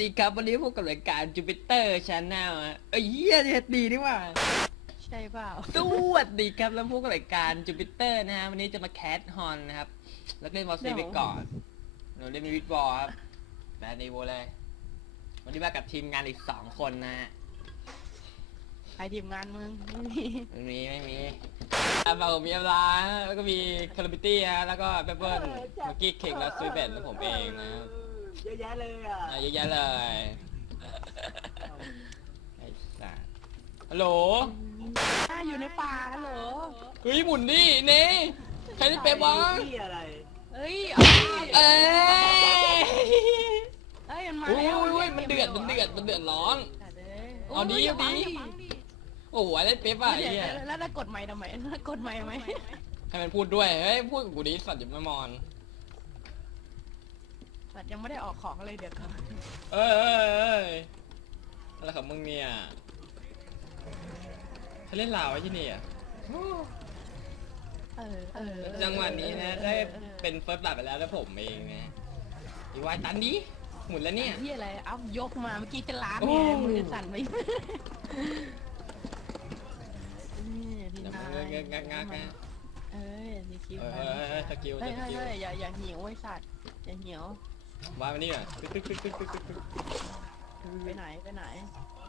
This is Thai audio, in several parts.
ดีครับวันนี้พบกับรายการจูปิเตอร์ชาแนลฮะเอ้ยเหี้ยเนี่ยดีนี่หว่าใช่เปล่าสวัสดีครับแล้วพบกับรายการจูปิเตอร์นะฮะวันนี้จะมาแคสฮอนนะครับ แล้วก็เล่นวอลซีไปก่อนเราเล่นมิวิทบอลครับแบนดีโวเลย วันนี้มากับทีมงานอีกสองคนนะฮะใครทีมงานมึงไม่มีไม่มีไม่มีอะมาผมมีอลาแล้วก็มีคาร์บิตี้ฮะแล้วก็เปเปิลเมื่อกี้เข่งและซูเบตแล้วผมเองนะครับ เยอะแยะเลยอะอะเยอะแยะเลยไอ้สัสฮัลโหลอ่าอยู่ในป่าฮัลโหลเฮ้ยหมุนดิเน่ใครได้เป๊ะวะนี่อะไรเอ้ยเอาดิเอ้ยเอ้ยมันมาอุ้ยแล้วอุ้ยอุ้ยมันเดือดมันเดือดมันเดือดร้อน เอาดิเอาดิ โอ้โหอะไรเป๊ะว่ะไอ้เดี๋เหี้ยยวแล้วแล้วกดไม้ทำไมแล้วกดไม้ไหมให้มันพูดด้วยเฮ้ยพูดกับกูดิสัตว์อย่าไม่มอน แต่ยังไม่ได้ออกของเลยเดี๋ยวก่อนเอ้ยเอ้ยเอ้ยอะไรของมึงเนี่ยเขาเล่นลาวไว้ที่นี่อะเออเออจังหวะนี้นะ ได้เป็นเฟิร์สบัตไปแล้วแล้วผมเองนะอีวายตันดิหมุนแล้วเนี่ย ที่อะไรเอายกมาเมื่อกี้จะล้างโอ้ไงมือสั่นไปนี่ดีเดี๋ยวนะมันงักงักงักนะเอ้ยดีคิวเออเออเออสกิลเฮ้ยสเฮ้ยกิลเฮ้ยอย่าอย่าหิวไอ้สัตว์อย่าหิว วายมานี่ก่อนตึ๊กตึ๊กตึ๊กตึ๊กตึ๊กตึ๊กไปไหนไปไหน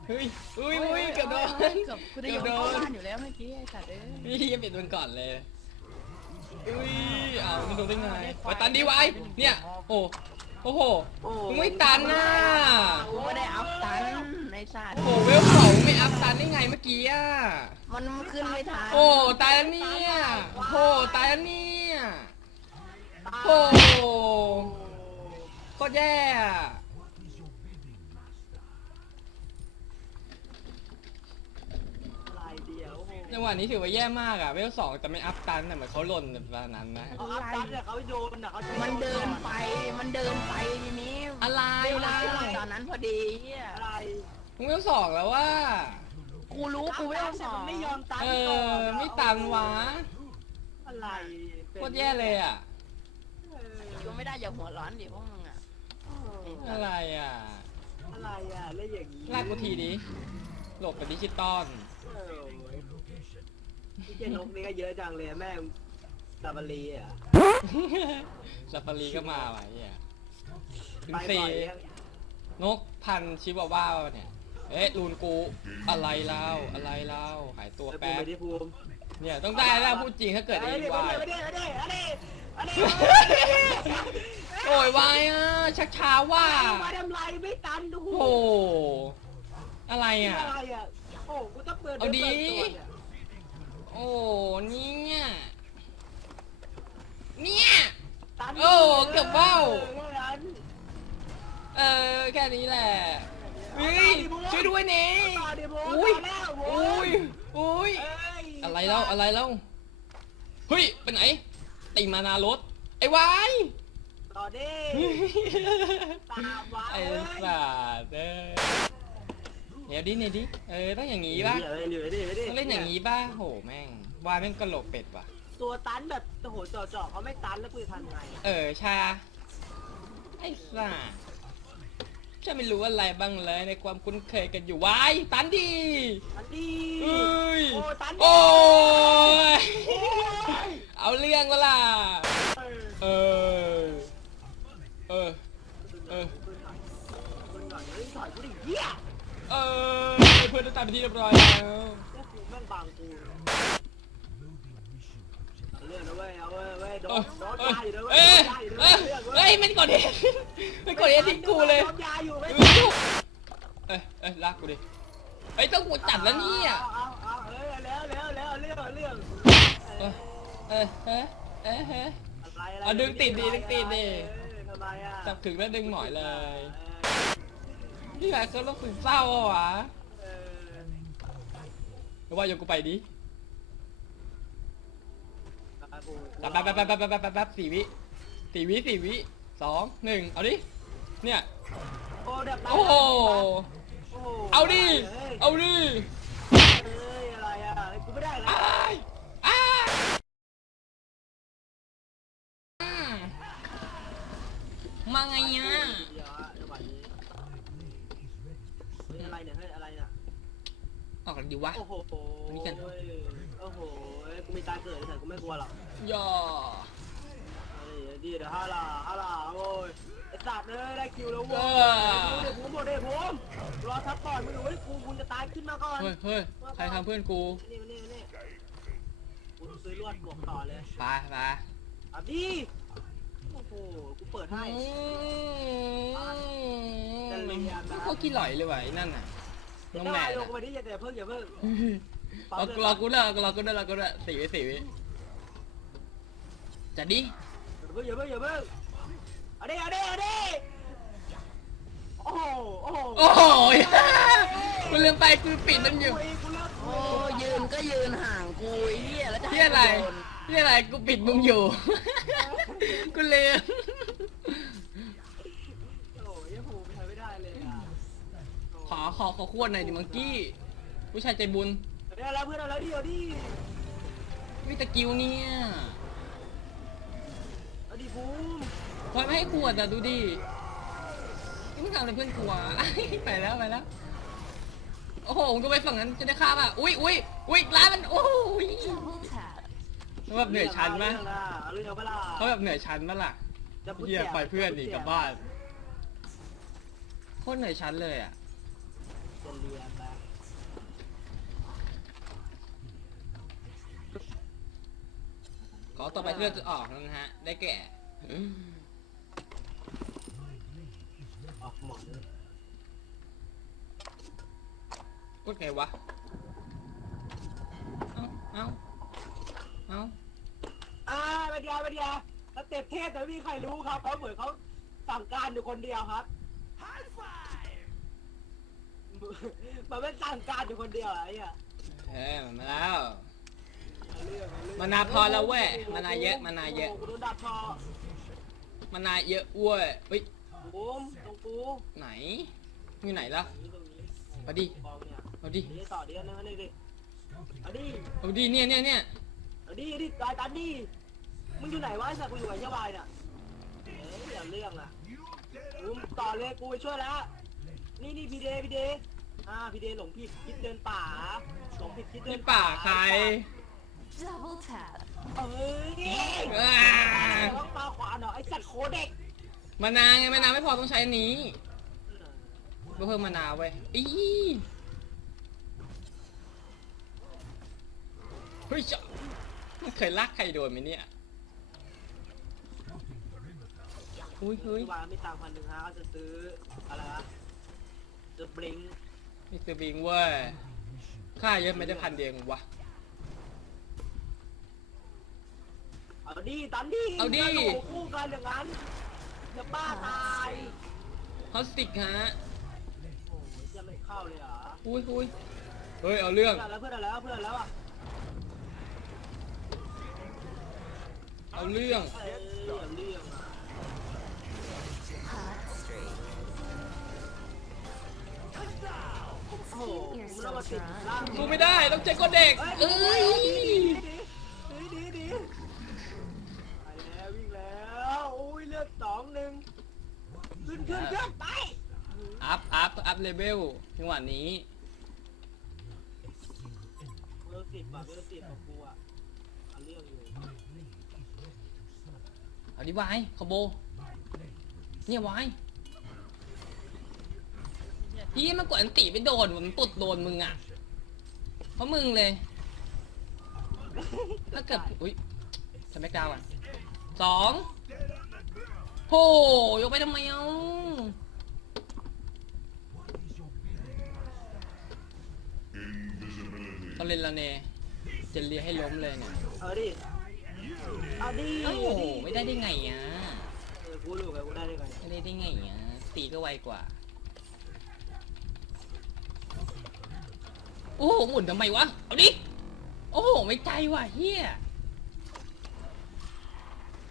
เฮ้ยอุ้ยอุ้ยเกือบโดนเฮ้ยเกือบกูจะโยนเกือบโดเข้านบ้านอยู่แล้วเมื่อกี้ไอ้สัตว์เอ้ยนี่ที่ปิดมันก่อนเลยอุ้ยเอามันโดนได้ไงวายตันดีวายเนี่ยโอ้โอ้โหโอ้มึงไม่ตันน่ะกูไม่ได้อัพตันไอ้สัตว์โอ้เวลเขาไม่อัพตันได้ไงเมื่อกี้อะมันขึ้นไม่ทันโอ้ตายแล้วเนี่ยโอ้ตายแล้วเนี่ยโอ้ โคตรแย่อะลายเดียวจังหวะนี้ถือว่าแย่มากอะเวลสองแต่ไม่อัพตันแต่เหมือนเขาหล่นแบบนั้นนะ เอาอัพตันเนี่ยเขาโยนอะเขามันเดินไป มันเดินไปทีนี้อะไรเวลาล่ะตอนนั้นพอดีเหี้ยอะไรมึงเวลสองแล้วว่า กูรู้กูไม่ต้องสอนมันไม่ยอมตันเอก่ออนไม่ตันวะอะไรโคตรแย่เลยอะกูไม่ได้อย่าหัวร้อนดิพวกมึง อะอะไรอะ อะไรอะเล่นอย่างนี้ลากกูทีดิหลบกับดิจิตอลเออพี่เจนกนี่ก็เยอะจังเลยแม่งตาบารีอะซาฟารีก็มาว่ะไอ้เนี่ยถึงไปสี่บ่อยยังนกพันธุ์ชิวาว่าเนี่ย เอ๊ะลูนกูอะไรเล่าอะไรเล่าหายตัวไปภูแป๊มิบไปที่ภูมิเนี่ยต้องได้แล้วพูดจริงถ้าเกิดเอเอ้ยวายเดี๋ยวเดี๋ยวเดี๋ยวเดี๋ยวเดี๋ยว โอ้ยวายอะชักช้าว่ามาทำไรไม่ตันดูโอ้โหอะไรอะอะไรอะโอ้กูต้องเปิดเอาดิปิตัวเนี่ยโอ้เนี่ยเนี่ยตันโอ้เกือบว่าวเออตันเออแค่นี้แหละเฮ้ยช่วยด้วยเน่ต่อดิโบอุ้ยต่อแล้วโว้อุ้ยอุ้ยเอ้ยอะไรเล่าอะไรเล่าเฮ้ยไปไหน ตีมานารถไอ้วายต่อดิตามวะไอ้เอ้ยสัตว์เอ้ยเดี๋ยวดิเนี่ยดิเออต้องอย่างงี้ป่ะเดี๋ยวดิเดี๋ยวดิดี๋ยวดิต้องเล่นอย่างงี้ป่ะโหแม่งวายแม่งกระโหลกเป็ดว่ะ ตัวตันแบบโอ้โหจ่อๆเขาไม่ตันแล้วกูจะทำไงอะเออชาไอ้สัตว์ จะไม่รู้อะไรบ้างเลยในความคุ้นเคยกันอยู่วายตันดีตันดีเอ้ยโอ้ตันดิโอ้ยโอ้ยเอาเรื่องก็ล่ะเออเออเออเออปืนหน่อยปืนหน่อยเฮ้ยถอยกูดิเหี้ยเออเพื่อนได้ตายไปนที่เรียบร้อยแล้ว แล้วกูแม่งบังกู เอาเรื่องนะเว้ยเอ้ยเอ้ยอโดนยาอยู่นะเอเว้ยอเรื่องเว้เฮ้ยมันกดเอสมันกดเอสทิ้งกูเลยเว้ยเอ้ยเอ้ยลากกูดิเอ้ยต้องกูจัดแล้วเนี่ยเอาเอาเอ้ยแล้วแล้วแล้วเรื่องเรื่องเออเออเออเออเอออะไรอะไรเอาดึงติดดิดึงติดดิจับถึงแล้วดึงหมอยเลยพี่แม่เขาต้องฝึกเศร้าอะวะเออหรอว่าโยกูไปดิ เออแป๊บแป๊บแป๊บแป๊บแป๊บแป๊บแป๊บสี่วิสี่วิสี่วิสองหนึ่งเอาดิเนี่ยโอ้ดับได้โอ้โหโอ้โหเอาดิเฮ้ยเอาดิเฮ้ยอะไรอะกูไม่ได้แล้วอ้ายอ้ายอืมมาไงอะเดี๋ยวอะจังหวะนี้เฮ้ยอะไรเนี่ยเฮ้ยอะไรเนี่ย ออกกันดีวะ โอ้โหอันนี้กัน โอ้โห กูมีตาเกิดแต่กูไม่กลัวหรอกย่อเฮ้ยดีเดี๋ยวฮาลาฮาลาโอ้ยไอ้สัตว์เลยได้คิวแล้วเอเว้ยอเดี๋ยวผมหมดเดี๋ยวผมรอทับก่อนมึงดูให้กูกูจะตายขึ้นมาก่อนเฮ้ยเฮ้ยใครทำเพื่อนกูนี่มานี่มานี่กูซื้อลวดบวกต่อเลยไปไปอะดิโอ้โหกูเปิดให้อืจะมเรียนนะนี่เขากี่หล่อยเลยว่ะไอ้นั่นน่ะน้องแม่ได้ลน่ะงมาดิอย่าแต่เพิ่งอย่าเพิ่ง รอรอกูด้วยรอกูด้วยรอกูด้วยสี่วิสี่วิจัดดิอย่าเพิ่งอย่าเพิ่งอย่าเพิ่งเอาดิเอาดิเอาดิโอ้โหโอ้โหโอ้โหกูลืมไปกูปิดมันอยู่กูเลิกโอ้ยืนก็ยืนห่างกูไอ้เหี้ยแล้วจะเฮียอะไรเฮียอะไรกูปิดมึงอยู่ กูลืมโอ้ยยังหูไปทำไม่ได้เลยอะขอขอขอขวดหน่อยดิมังกี้ ผู้ชายใจบุญ ได้แล้วเพื่อนเอาแล้วดิเอาดิมีตะกิวเนี่ยเอาดิบูมพลอยไม่ให้ขวดอะดูดินี่มึงทำอะไรเพื่อนกูวะไปแล้วไปแล้ว โอ้โหมึงก็ไปฝั่งนั้นจะได้ฆ่าป่ะ อุ้ยอุ้ยอุ้ยร้านมันโอ้ยเขาแบบเหนื่อยชั้นไหมเอาเรื่องเอาเปล่าเขาแบบเหนื่อยชั้นมั้ล่ะจะพูดเฮียแจกปล่อยเพื่อนหนีจะพูดแจกลับบ้านโคตรเหนื่อยชั้นเลยอะจะเรียน ขอต่อไปที่เราจะออกแล้วนะฮะ ได้แก่อืมออกหมดเลยกดไงวะ เอ้าเอ้าเอ้าอ่าเป็นยาเป็นยาแล้วเต็มเทพแต่ไม่มีใครรู้ครับเพราะเหมือนเขาสั่งการอยู่คนเดียวครับมันเป็นสั่งการอยู่คนเดียวอะไอ้เหี้ยเอ้ยมันมาแล้ว มานาพอแล้วเว้ยมานาเยอะมานาเยอะโโหกูโดนดับพอมันนายเยอะอ้วยเฮ้ยบูมตรงกูไหนอยู่ไหนล่ะนี่ตรงนี้เอาดิกองเนี่ยเอาดิเดี๋ยวต่อเดี๋ยวนึงอันนี้ดิเอาดิเอาดิเนี่ยเนี่ยเนี่ยเอาดิเอาดิตายตันดิมึงอยู่ไหนวะไอ้สัตว์กูอยู่กับเหี้ยบายเนี่ยเอ้ยอย่าเรื่องอะบูมต่อเลยกูไปช่วยแล้วนี่นี่พีเดพีเดอ่าพีเดหลงผิดคิดเดินป่าหลงผิดคิดเดินี่นป่าใคร Double tap. เอ้ยนี่ว้าต้องตาขวาเนาะไอ้สัตว์โคเด็กมานาวไงมานาวไม่พอต้องใช้อันนี้เพิ่มมานาวเว้ยอีเฮ้ยจะมันเคยลากใครโดนไหมเนี่ยอุ้ยเฮ้ย วางมีตังค์พันหนึ่งฮะก็จะซื้ออะไรนะจะบลิง มิสเตอร์บิงเว้ยค่าเยอะไม่ได้พันเดียวเองวะ เอาดิตันดิเอาดิ กระโดดคู่กันอย่างนั้นจะบ้าตายฮอสติกฮะโอ้ยจะไม่เข้าเลยเหรออุ้ยอุ้ยเฮ้ย เอาเรื่อง เพื่อนแล้วเพื่อนแล้วเพื่อนแล้วอะเอาเรื่อง เอ้ยอย่าเรื่องอะ Hot streak. โอ้โหมึงต้องมาติดล่างสู้ไม่ได้ต้องเจ๊กก็เด็ก เอ้ยดีดีดีดีไปแล้ววิ่งแล้วโอ้ยเลื อดสองหนึ่งขึ้นขึ้นขึ้นไปอัพอัพอัพเลเวลจังหวะนี้เบอร์สิบอะเบอร์สิบของกูอะเอาเรื่องอยู่เอาดิวายคอมโบเนี่ยวายพี่มันกดอันติไปโดนมันตุดโดนมึงอะ เพราะมึงเลยถ้าเกิดอุ้ยจะไม่กล้าวอะสอง โหยกไปทำไมเอ้าเขาเล่นแล้วเนจะเลียให้ล้มเลยเนี่ยเอาดิ เอาดิเอ้าไม่ได้ได้ไงอะเออกูรู้ไงกูได้ได้ไงไม่ได้ได้ไงอะตีก็ไวกว่า โอ้โหหมุนทำไมวะ เอาดิ โอ้โหไม่ใจว่ะเฮีย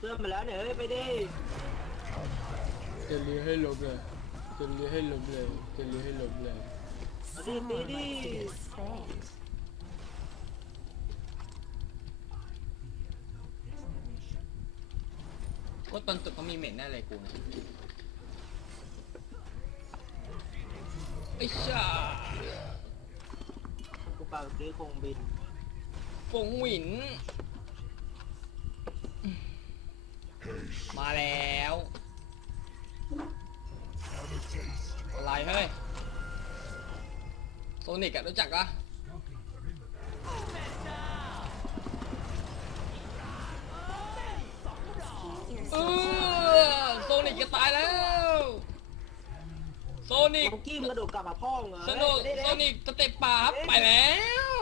เริ่มมาแล้วเนี่ยเฮ้ยไปดิ จะเลียให้ล้มเลยจะเลี้ยให้ล้มเลยจะเลี้ยให้ล้มเลยเอาดิตี Someone ดิ likes to get spanked. ก็ตอนจบก็มีเหม็นแน่เลยกูนะไอ้ชากูเปล่าซื้อคงบินฟงหวิน มาแล้ว อะไรเฮ้ยโซนิกอะรู้จักปะเออโซนิกจะตายแล้วโซนิก มังกี้มันกระโดดกลับมาพ่องเหรอสนุกเด้โซเด้นิกสเต็ปป่าครับไปแล้ว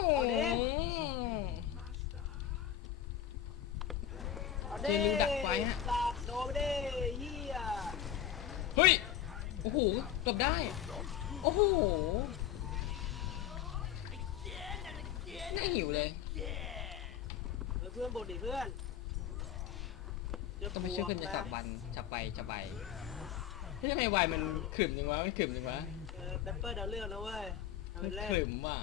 เอาดิเจลิงดักไว้ฮะ สัตว์โดนไปดิเฮีย เฮ้ย โอ้โหเกือบได้ โอ้โหน่าหิวเลยเออเพื่อนบดดิเพื่อนเดี๋ยวต้องไปช่วยกันจะสับวันจะไปจะไปเฮ้ยทำไมวายมันขรึมจังวะมันขรึมจังวะเออเปปเปอร์ดาวเรื่องนะเว้ยทำมัเป็นนแรกขรึมว่ะ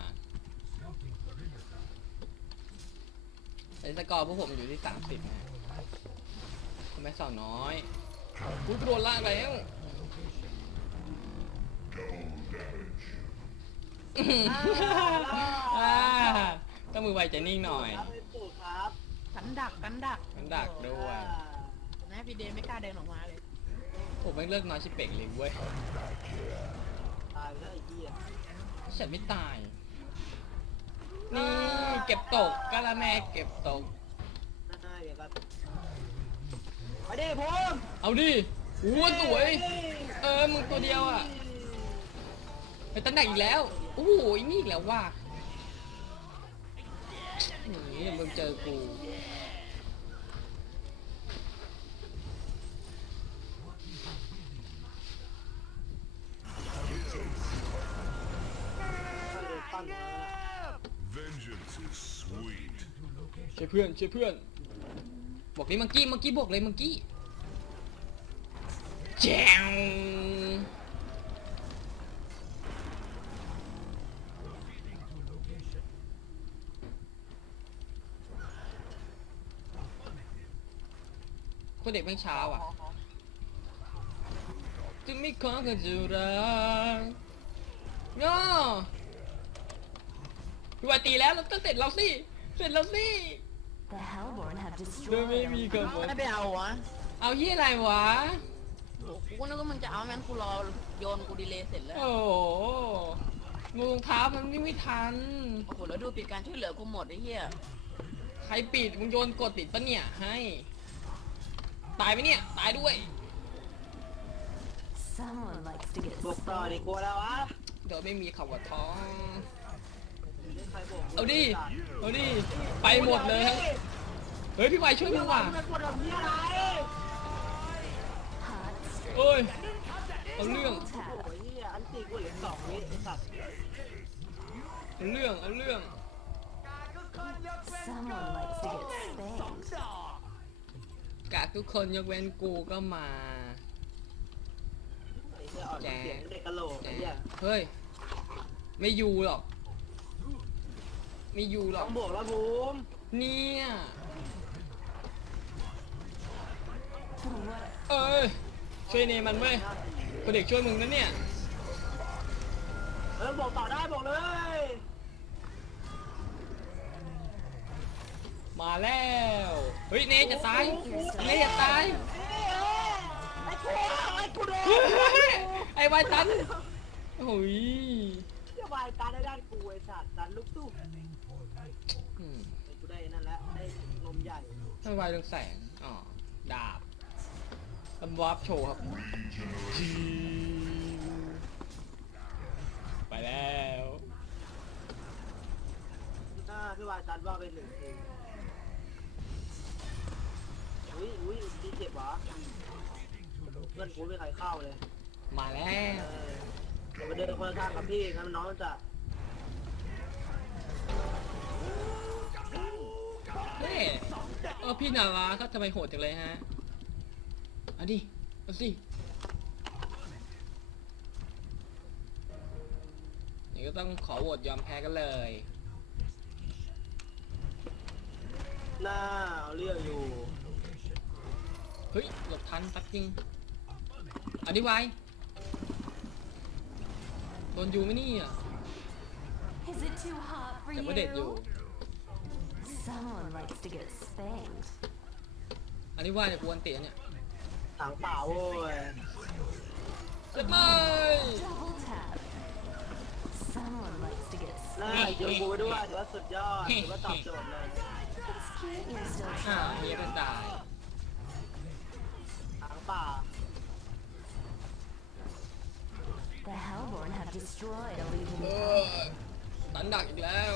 ไอ้สกอร์พวกผมอยู่ที่สามสิบนะคุณแม่สาวน้อยกูโดนลากแล้ว อ่าต้องมือไวใจนิ่งหน่อยครับเป็นปู่ครับกันดักกันดักมันดักด้วยอ่านะพี่เดนไม่กล้าเดินออกมาเลย ผมไม่งเลิกนอนชิเป่งเลยเว้ยตายไปแล้วไอ้เหี้ยฉันไม่ตาย นี่เก็บตกกะละแมเก็บตก น่าเดี๋ยวแบบไปดิผมเอาดิโอ้สวย เออมึงตัวเดียวอะไปตั้งแต่อีกแล้ว โอ้โหนี่อีกแล้วว่ะนี่มึงเจอกูปั้นมาแล้วนะ Vengeance is sweet. ช่วยเพื่อนช่วยเพื่อน บอกเลยมังกี้มังกี้บอกเลยมังกี้แจ้ วคนเด็กแม่งช้าว่ะจึงไม่ขอกันจุรังง้อพี่ว่าตีแล้วเราต้องเสร็จเราสิ เสร็จแล้วสิ The Hellborn have โดย destroyed ไม่มี our กำหนดไม่ไปเอาวะเอาเฮียอะไรวะ โอ้กูก็นึกว่ามึงจะเอาแม่นกูรอโยนกูดีเลยเสร็จแล้ว โอ้โหงูรองเท้ามันวิ่งไม่ทัน โอ้โห แล้วดูปิดการช่วยเหลือกูหมดไอ้เหี้ย ใครปิดมึงโยนกดปิดปะเนี่ยให้ ตายไหมเนี่ย ตายด้วย Someone likes to get บกต่อดิ spanked. กลัวแล้ววะเดี๋ยวไม่มีข่าวว่าท้องเล่นใครบกเอาดิ เอาดิ ไปหมดเลยทั้งเฮ้ยพี่วายช่วยมึงว่ะมันกดแบบนี้อะไร Hot เอ้ย เอาเรื่อง tap. โอ้ยเหี้ยอันตีกูเหลือสองวิไอ้สัตว์เอาเรื่อง เอาเรื่อง Someone likes to get spanked. กะทุกคนยกเว้นกูก็มา ไอ้เหี้ยอ่อนเสียงเด็กกะโหลกไอ้เหี้ยเฮ้ย ไม่อยู่หรอก ไม่อยู่หรต้ออก งบวกแล้วบูมเนี่ย What เอ้ย ช่วยเนมันเว้ยคนเด็กช่วยมึงนะเนี่ย เออบวกต่อได้บวกเลย มาแล้ว เฮ้ยเนจะตายเนจะตายไอ้กูไอ้กูโดนไอ้วายตันโอ้ยจะวายตาได้ด้านกูไอ้สัตว์ดันลูกตู้อืมไอ้กูได้นั่นแหละได้นมใหญ่ไอ้วายเรืองแสงอ๋อดาบตำวาร์ปโชว์ครับจีไปแล้วหน้าพี่วายตันว่าเป็นหนึ่งทีอุ้ ยอุ้ยดีเจ็บเหรอเพื่อนกูไม่ใครเข้าเลยมาแล้เอวอเดี๋ยวไปเดินคนละทางกับพี่งั้นน้องจะเฮ้ยเออพี่นาราครับทำไมโหดจังเลยฮะเอาดิเอาสิก็ต้องขอโหวตยอมแพ้กันเลยหน้าเอาเรื่องอยู่ เฮ้ย หลบทันปักจริง อันนี้ไว้โดนยูไหม่นี่อะ Is it too hot for แต่ you? ว่าเด็ดอยู่ Someone likes to get spanked. อันนี้ว่าเนี่ยกวนเตียเนี่ยถังเปล่าโว้ยเสร็จไหม Double tap. Someone likes to get หน้า spanked. เดี๋ยวกูไปด้วยถือว่าสุดยอดถือว่าตอบโจทย์เลย It's cute you're still อ้าว trying. เฮียเป็นตาย destroyed a Legion เออตันดักอีกแล้ว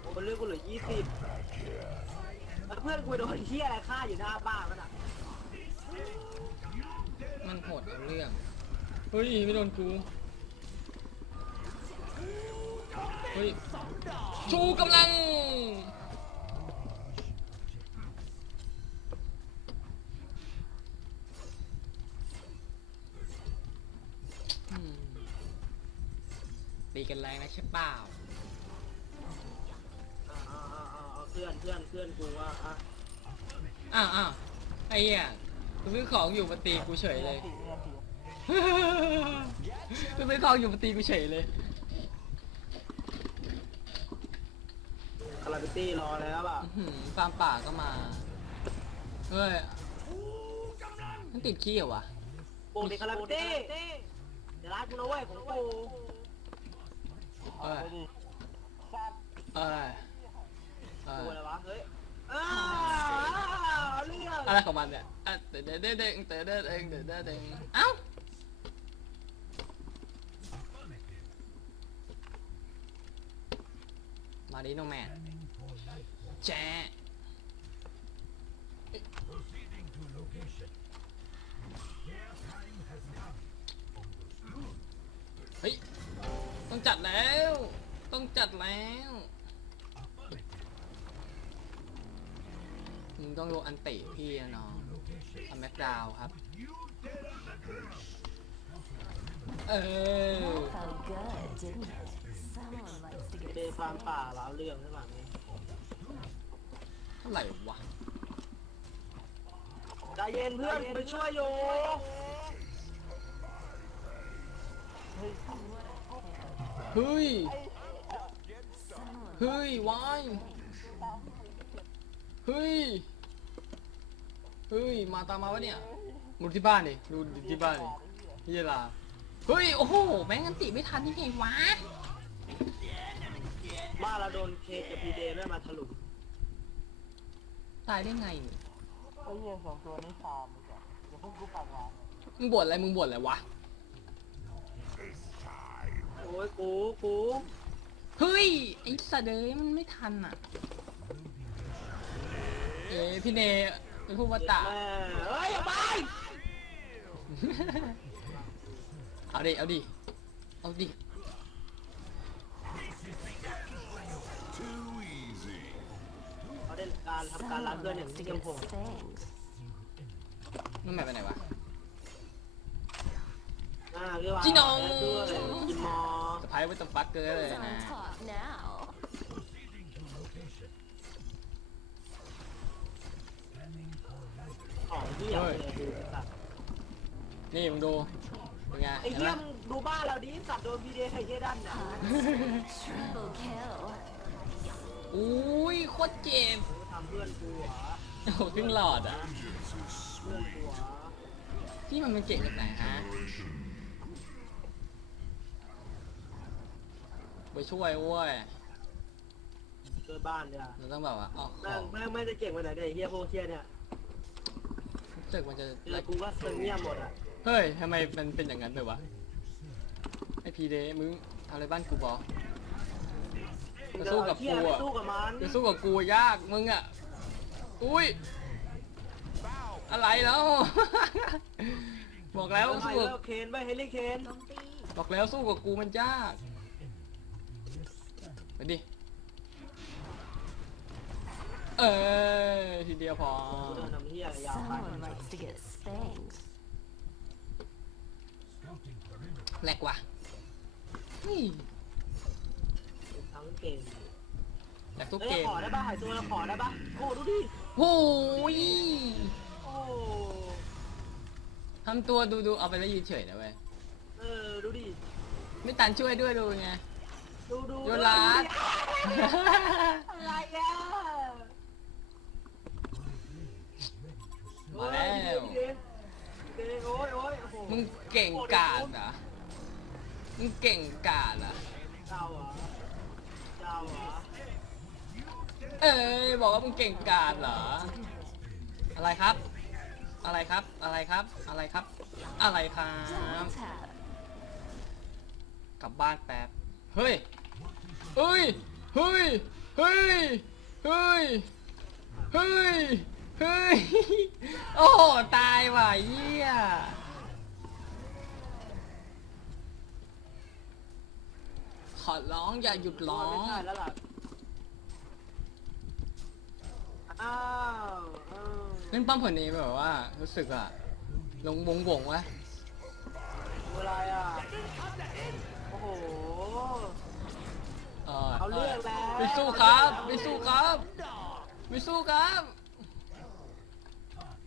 โอ้เรื่องกูเหลือยี่สิบเพื่อนกูโดนเที่ยอะไรฆ่าอยู่หน้าบ้านมันอะมันโหดเอาเรื่อง เฮ้ย ไม่โดนกู เฮ้ย ชูกำลัง อืมตีกันแรงนะ ใช่เปล่าอ่าอ่าอ่าเอาเพื่อนเพื่อนเพื่อนกูว่าอะอ้าวอ้าวไอ้เหี้ยกูซื้อของอยู่มาตีกูเฉยเลย กูซื้อของอยู่มาตีกูเฉยเลย คาราบิตี้รอแล้วอะอื้อหือฟาร์มป่าก็มา เฮ้ย มันติดขี้เหรอวะโปกเด็กคาราบิตี้เดี๋ยวร้านกูนะเว้ยของกู เอ้ยเอ้ยเอ้กูยอะไรวะ เฮ้ยอ้าวเรื่องอะไรของมันเนี่ยอะเตะเด้เด้เด้งเตะเด้เด้งเตะเด้เด้งเอ้ามาดิโนแมนแจ๊ะ ต้องจัดแล้ว ต้องจัดแล้วมึงต้องโดนอันเตะพี่อะน้องสแมกดาวครับ เออ Felt good, didn't it? Someone likes to เด get ฟาร์มป่าแล้วเรื่องใช่ไหมนี่เท่าไหร่วะ ใจเย็นเพื่อนไปช่วยอยู่เฮ้ย Someone เฮ้ยวายเฮ้ย เฮ้ย มาตามมาวะเนี่ยดูที่บ้านดิดูที่บ้านดิเฮียลาเฮ้ย โอ้โห แม่งอันติไม่ทันที่ไงวะ บ้านเราโดนเคกับพีเดย์ไม่มาถลุมตายได้ไงไอ้เหี้ยสองตัวนี้ฟาร์มเลยจ้ะเดี๋ยวพวกกูฝากวางมึงบ่นอะไร มึงบ่นอะไรวะ โอ้ยกูกูเฮ้ยไอ้สัตว์เอ้ยมันไม่ทันอะเอ้พี่เนเป็นผู้มาตะแม่เฮ้ยอย่าไปเอาดิเอาดิเอาดิ Too easy. เขาได้การทำการรับ someone เพื่อนอย่าง likes to ที่ get กำพง spanked. นั่นแม่ไปไหนวะอ่า เรียกว่าจีโน่ ด้วยจิมอสไปวัตฟักเกอร์เลย Who's นะ on top now? ของที่อยากเลยดูสัตว์นี่มึงดูเป็นไงไอ้เห็นเหี้ยมมึงดูบ้านเราดิสัตว์โดนพีเดย์ไอ้เหี้ยด้านเนี่ย Triple kill. อุ้ยโคตรเจ็บกูทำเพื่อนกูเหรอโอ้โหครึ่งหลอดอะเพื่อนกูเหรอ ที่มันเป็นเก่งแบบไหนฮะ ไปช่วยเว้ยช่วยบ้านเดี๋ยวเราต้องแบบว่าออกขแม่องงแม่งไม่ได้เก่งไปไหนเลยไอ้เหี้ยพวกเหี้ยเนี่ยรู้สึกมันจะเจอกูก็ซึงเงียบหมดอะเฮ้ยทำไมมันเป็นอย่างนั้นเลยวะไอพีเดมึงทำอะไรบ้านกูบอกจะสู้กับเหี้ยกูไปอะสู้กับมันจะสู้กับกูยากมึงอะอุ้ยอะไรแล้ว บอกแล้วเอาสู้ไปกับ แล้วเคนไปเฮลิเคน บอกแล้วสู้กับกูมันยาก ไปดิ เออทีเดียวพอกูเดินนำเหี้ยยาวไป Someone likes to get spanked. แหลกว่ะนี่ทั้งเกมแหลกทุกเอ้เกยมขอได้ป่ะหายตัวแล้วขอได้ป่ะโอ้ดูดิ โอ้ยโอ้ทำตัวดูดูเอาไปแล้วยืนเฉยนะเว้ย เออดูดิ ไม่ตันช่วยด้วยดูไง ดูดูโยนลาดอะไรอะมาแล้วเดเดโอ้ยโอ้ยโอ้โหมึงเก่งกาจเหรอ มึงเก่งกาจเหรอ เจ้าเหรอเจ้าเหรอเอ้ยบอกว่ามึงเก่งกาจเหรอ อะไรครับ อะไรครับ อะไรครับ อะไรครับ อะไรครับ Double tap. กลับบ้านแป๊บ เฮ้ย เฮ้ย เฮ้ย เฮ้ย เฮ้ย เฮ้ย เฮ้ย โอ้โหตายว่ะเยี่ยขอร้องอย่าหยุดร้อไม่งได้แล้วล่ะ อ้าวอ้าวเล่นป้อมผลนี้แบบว่า รู้สึกอะลงวงวงวะดูอะไรอะ โอ้โห เออเขาเลือกแล้วไม่สู้ครับไม่สู้ครับไม่สู้ครับ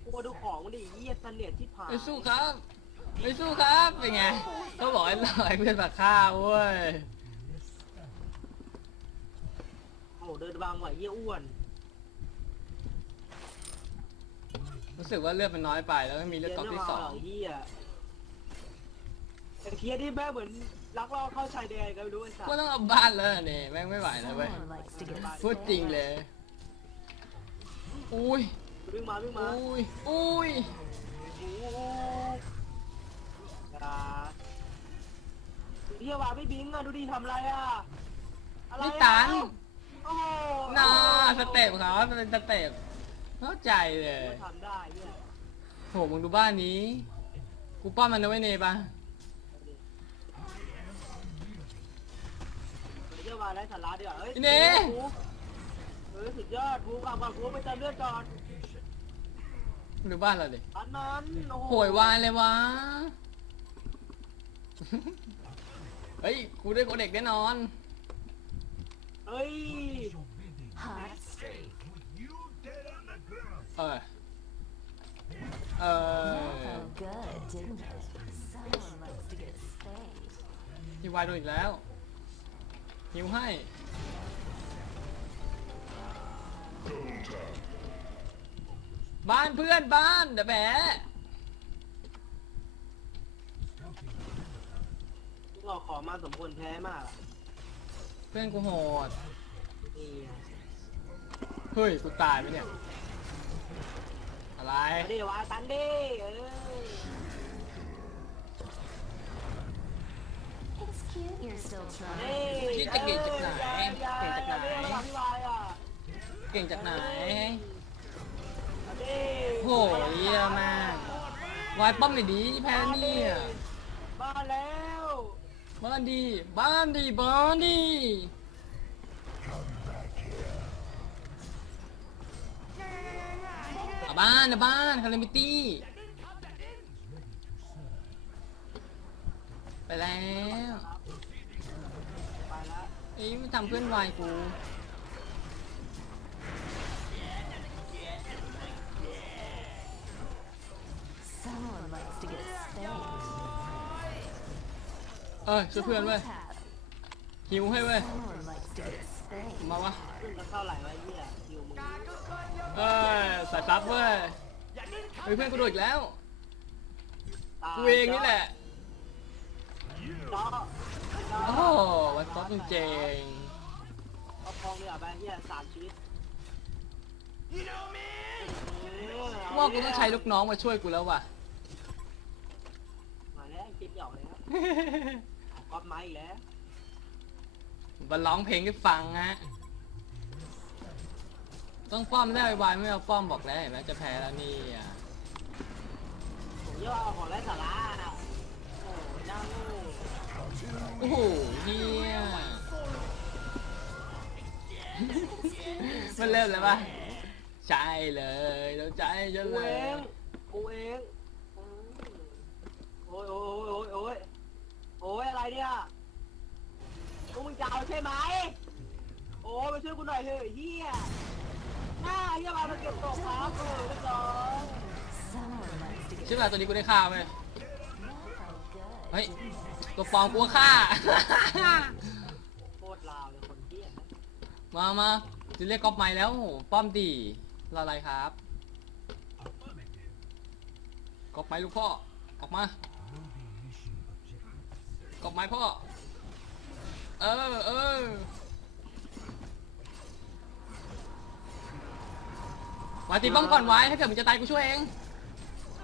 กูมาดูของดิเยี่ยเสนียดที่ผ่านไม่สู้ครับไม่สู้ครับเป็นไงเขาบอกให้ลอยเพื่อนมาฆ่าเว้ยโอ้โหเดินบางไหวเยี่ยอ้วนรู้สึกว่าเลือดมันน้อยไปแล้วไม่มีเลือดก๊อกที่สองเยี่ยไอ้เคียนี่แม่งเหมือน ลักลอบเข้าชายแดนกันไม่รู้ไอ้สัสก็ต้องเอาบ้านแล้วนี่แม่งไม่ไหวแล้วเว้ย Someone likes to get พูดจริงเลย อุ้ย วิ่งมาวิ่งมาอุ้ย อุ้ย โอ้โหอย่าเยี่ยวาไม่บิงอะดูดิทำอะไรอะ อะไรไม่อะตัน โอ้โหน่าสเต็ปเขามันเป็นสเต็ปเข้าใจเลย ทำได้เนี่ย โหมึงดูบ้านนี้ กูป้อมมันนะไว้เนปะ วาไร้สาระดีกว่าเฮ้ยอีเน่ เฮ้ยสุดยอดกูกลับก่อนกูไปเติมเลือดก่อนมึงดูบ้านเราดิอันนั้นโอ้โหโหยวายเลยวะ เฮ้ยกูได้โกเด็กแน่นอน เฮ้ย hot streak. Uh. เออ เอ That อ felt good, didn't it? Someone likes to get spanked. ฮิววายโดนอีกแล้ว ฮิวให้บ้านเพื่อนบ้านเดะแบะมึงออกขอมาสมควรแพ้มากอะเพื่อนกูโหด นี่ไงเฮ้ย กูตายไปเนี่ย อะไร มาดิวาตันดิเออ You're still trying. ยคิดจะเก่งจากไหน เก่งจากไหน เก่งจากไหน โหเยี่ยมมากวายป้อมหน่อยดีแพ้เนี่ยมาแล้วบ้านดีบ้านดีบ้านดีอะบ้านนะบ้านคารามิตี้ ไปแล้ว เอ้ยมันทำเพื่อนวายกู Someone likes to get spanked. เออช่วยเพื่อนเว้ย Double tap. หิวให้เว้ย Someone likes to get spanked. มาวะขึ้นแล้วเท่าไหร่วะไอ้เหี้ยอยู่มึงเอ้ยสายซับเว้ยเฮ้ยเพื่อนกูโดดอีกแล้วตายกูเองนี่แหละเจาะเจาะ โอ้โหวันป๊อปจริงเอาทองเลยอะไปเหี้ยสามชีวิตเออๆว่ากูต้องใช้ลูกน้องมาช่วยกูแล้วว่ะ มาแล้วคิดหยอกเลยครับก๊อปไม้อีกแล้วมาร้องเพลงให้ฟังฮะ ต้องป้อมได้ไวๆไม่เอาป้อมบอกแล้วเห็นไหมจะแพ้แล้วนี่อะผมเรียกว่าเอาของไร้สาระอะโอ้ยน่าโง่ โอ้โหเฮียมันเริ่มแล้วปะใช่เลยเราใจจะกูเลเอยงกูเองอืมโอ้ยโอ้ยโอ้ยโอ้ยอะไรเนี่ยพวกมึงจะเอาใช่ไหมโอ้มาช่วยกูหน่อยเถอะเฮียหน้าเฮียมามาเก็บตกครับเออเรียบร้อยใช่ป่ะตัวนี้กูได้ฆ่าไหมเฮ้ย ตัวปลอมกูฆ่า โคตรลาวเลยคนเฮียนะมามาจะเรียกก๊อปไม้แล้ว ป้อมตีรออะไรครับก๊อปไม้ลูกพ่อ ออกมาก๊อปไม้พ่อ เออเออมาตีป้อมก่อนไว้ ถ้าเกิดมึงจะตายกูช่วยเอง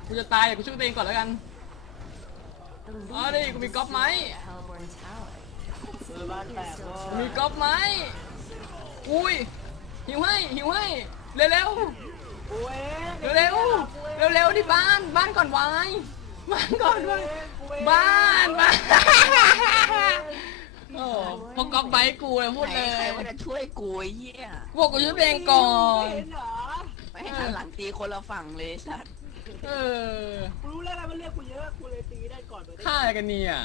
กูจะตายกูช่วยตัวเองก่อนแล้วกัน máy. destroyed the Hellborn Tower. เออบ้านแตก Still ก็มีก๊อปไหมอุ้ยหิวให้หิวให้เร็วเร็วกูเองเร็วเร็วเร็วเร็วๆที่บ้านบ้านก่อนวายบ้านก่อนวายบ้านบ้านโอ้พอก๊อปไบกูเลยพูดไหนเลยใครว่าจะช่วยกูไอ้เหี้ยพวกกูช่วยตัวเองก่อนเห็นเหรอไม่ให้หันหลังตีคนละฝั่งเลยสัตว์ เออกูรู้แล้วไงมันเรียกกูเยอะกูเลยตีได้ก่อนไปได้ฆ่าอะไรกันเนี่ย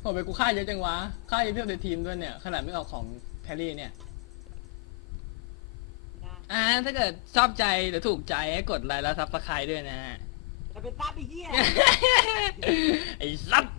โอ้ไปกูฆ่าเยอะจังวะฆ่าเยอะที่สุดในทีมด้วยเนี่ย ขนาดไม่ออกของแพรรี่เนี่ย นะอ่าถ้าเกิดชอบใจหรือถูกใจให้กดไลค์แล้วซับสไครต์ด้วยนะฮะ แต่เป็นซับไอ้เหี้ย ไอ้สัตว์